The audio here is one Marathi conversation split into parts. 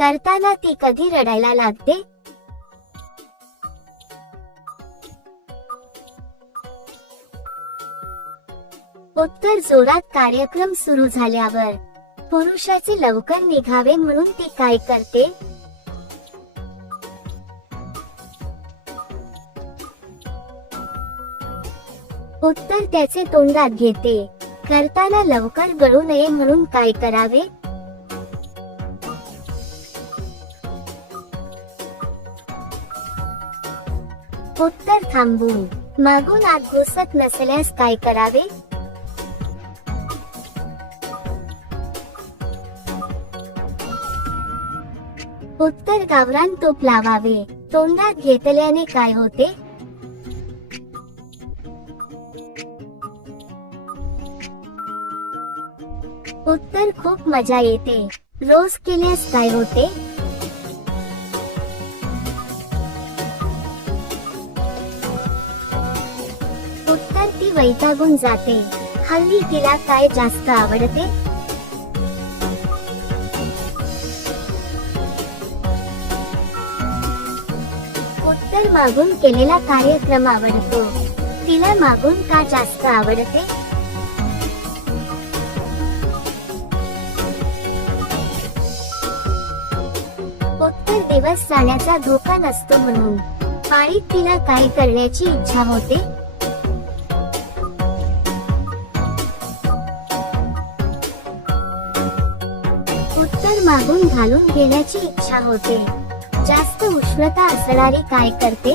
करताना ती कधी रडायला लागते? उत्तर, जोरात कार्यक्रम सुरू झाल्यावर पुरुषाचे लवकर निघावे म्हणून ती काय करते? उत्तर, त्याचे तोंडात घेते. करताना लवकर गळू नये म्हणून काय करावे? उत्तर, थांबून. मागून आत घुसत नसल्यास काय करावे? उत्तर, गावरान तूप लावावे. तोंडात घेतल्याने काय होते? उत्तर, खूप मजा येते. रोज केल्यास काय होते? उत्तर, ती वैतागून जाते. हल्ली तिला काय जास्त आवडते? उत्तर, मागून केलेला कार्यक्रम आवडतो. तिला मागून का जास्त आवडते? उत्तर, दिवस जाण्याचा धोका नसतो म्हणून. पाळीत तिला काय करण्याची इच्छा होते? उत्तर, मागून घालून घेण्याची इच्छा होते. जास्त उष्णता असणारी काय करते?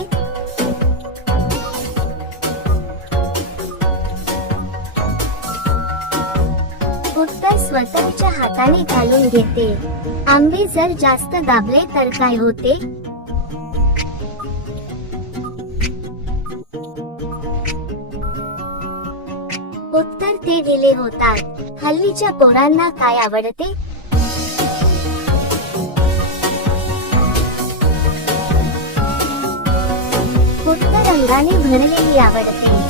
उत्तर, स्वतःच्या हाताने घालून घेते. आंबे जर जास्त दाबले तर काय होते? उत्तर, ते ढिले होतात. हल्लीच्या पोरांना काय आवडते? उत्तर, रंगाने भरलेली आवडते.